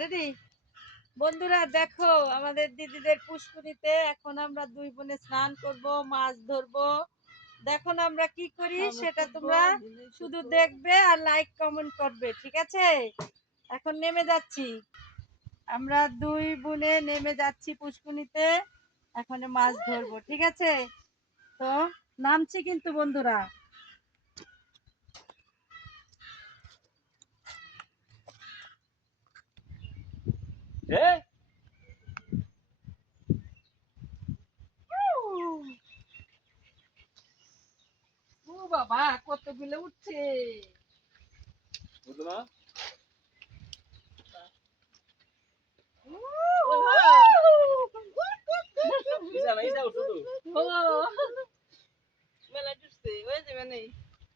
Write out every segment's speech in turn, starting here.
Ready বন্ধুরা, দেখো আমাদের দিদিদের পুষ্করিতে এখন আমরা দুই বোনে স্নান করব, মাছ ধরবো। দেখো না আমরা কি করি সেটা তোমরা শুধু দেখবে আর লাইক কমেন্ট করবে, ঠিক আছে? এখন নেমে যাচ্ছি, আমরা দুই বোনে নেমে যাচ্ছি পুষ্করিতে, এখন মাছ ধরবো, ঠিক আছে? তো নামছি কিন্তু বন্ধুরা। ও বাবা, কতগুলো উঠছে।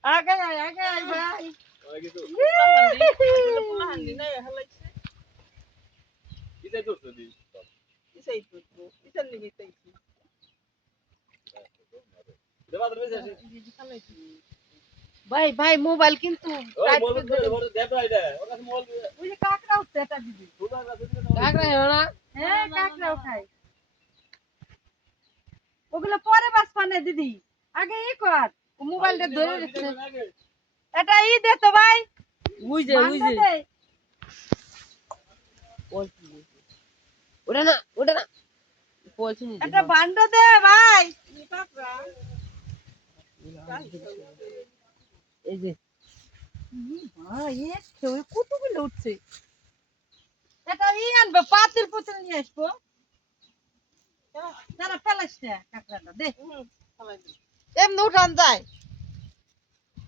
আগে আগে ভাই ভাই ভাই মোবাইল কিন্তু কাঁকড়া উঠছে, এটা দিদি হ্যাঁ কাঁকড়াও খাই, ওগুলো পরে বাস পানে দিদি, আগে ই কর মোবাইলটা ধরে রেখে। এটা ই দে তো ভাই, বুঝে বুঝে ওটা না ওটা না এটা বান্ড দে ভাই। এই যে ভাই কতগুলো উঠছে, এটা ই আনবো, পাতিল পুতিল নিয়ে আসবো। তারা ফেলাস না কাঁকড়াটা দে, এমনি উঠান যায়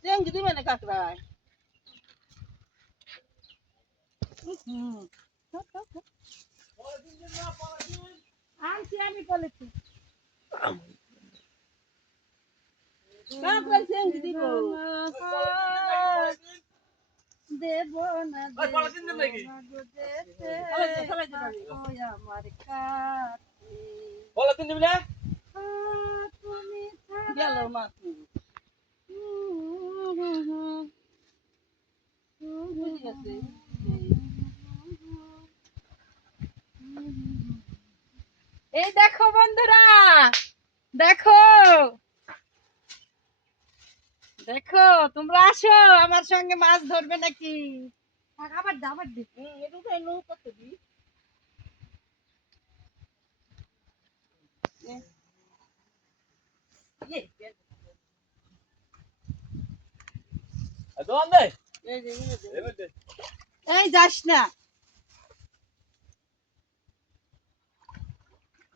চেঞ্জি দিবে না কাঁকড়ায়। আনছি আমি বলেছি কাঁকড়া চেঞ্জি দিব দেব না আমার কাছে তুমি গেল মা বুঝে গেছে। এই দেখো বন্ধুরা, দেখো দেখো তোমরা আসো আমার সঙ্গে মাছ ধরবে নাকি? আবার দাবার দিচ্ছি এই যাস না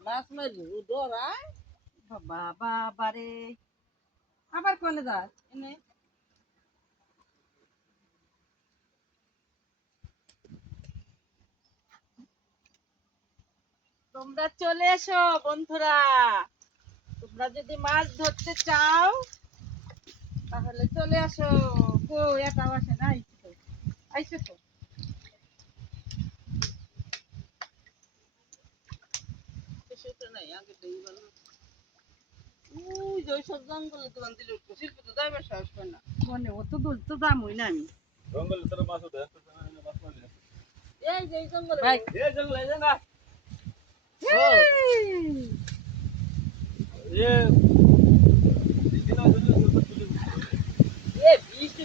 মাছ মারবি ধরায় বাবা বাবা রে, আবার কোনে যাস এনে? তোমরা চলে এসো বন্ধুরা, তোমরা যদি মাছ ধরতে চাও তাহলে চলে আসো। কো এটাও আসে না, আইসো তো সেটা নাই আগে দেই বলো। ওই যে সব জঙ্গলে দোকান দিলে শিল্প তো যাইবার সাহস পায় না, মনে অত দূর তো যামই না আমি জঙ্গলে, তোর মাছ ধরে মাছ মারলে এই যে জঙ্গলে ভাই, এই জঙ্গলে এই না এ বৃষ্টি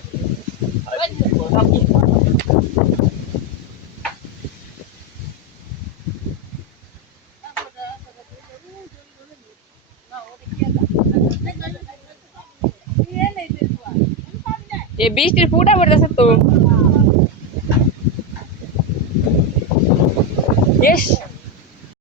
ये 20 फुटा पड़ता सब तो यस